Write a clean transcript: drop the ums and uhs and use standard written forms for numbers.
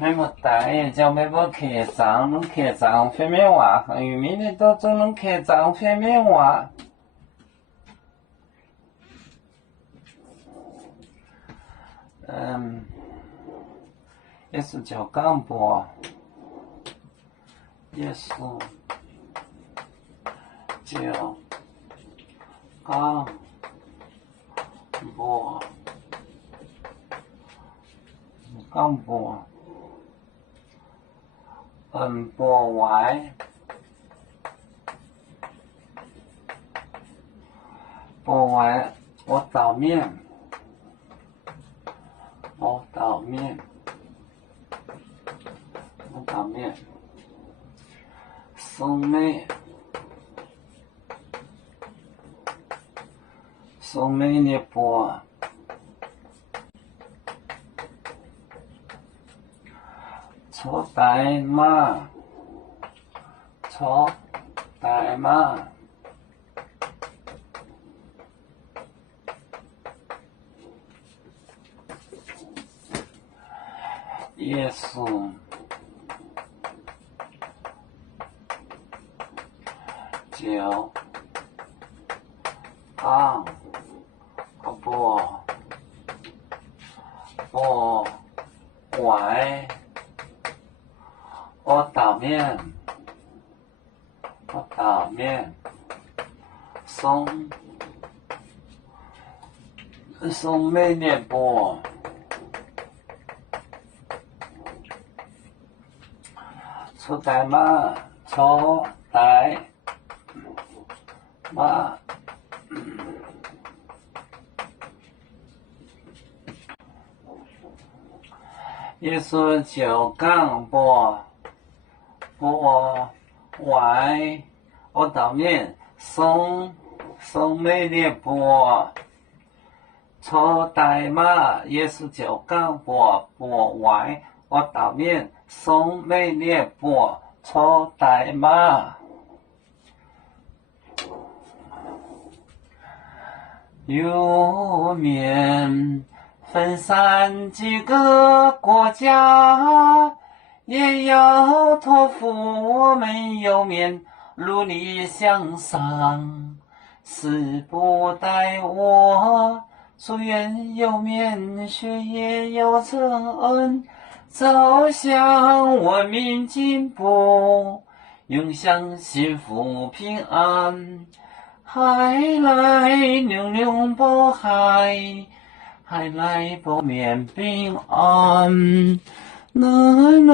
没么带，叫没不客账，能客账方面话，玉米的都总能客账方面话。也是叫广播，也是叫广播，广播，播外，播外，我倒面，我倒面。倒面，松梅，松梅的波，搓代码，搓代码，耶稣。九杠波外，我倒面松梅的波，出代码，出代码，也是九杠波外，我倒面松梅的波，出代码也是九杠波外，我倒面松梅的波，出代码。油面分散几个国家，也要托付我们油面努力向上，死不待我，祝愿油面学业有成，走向文明进步，永享幸福平安。海来牛牛保海，海来保面平安。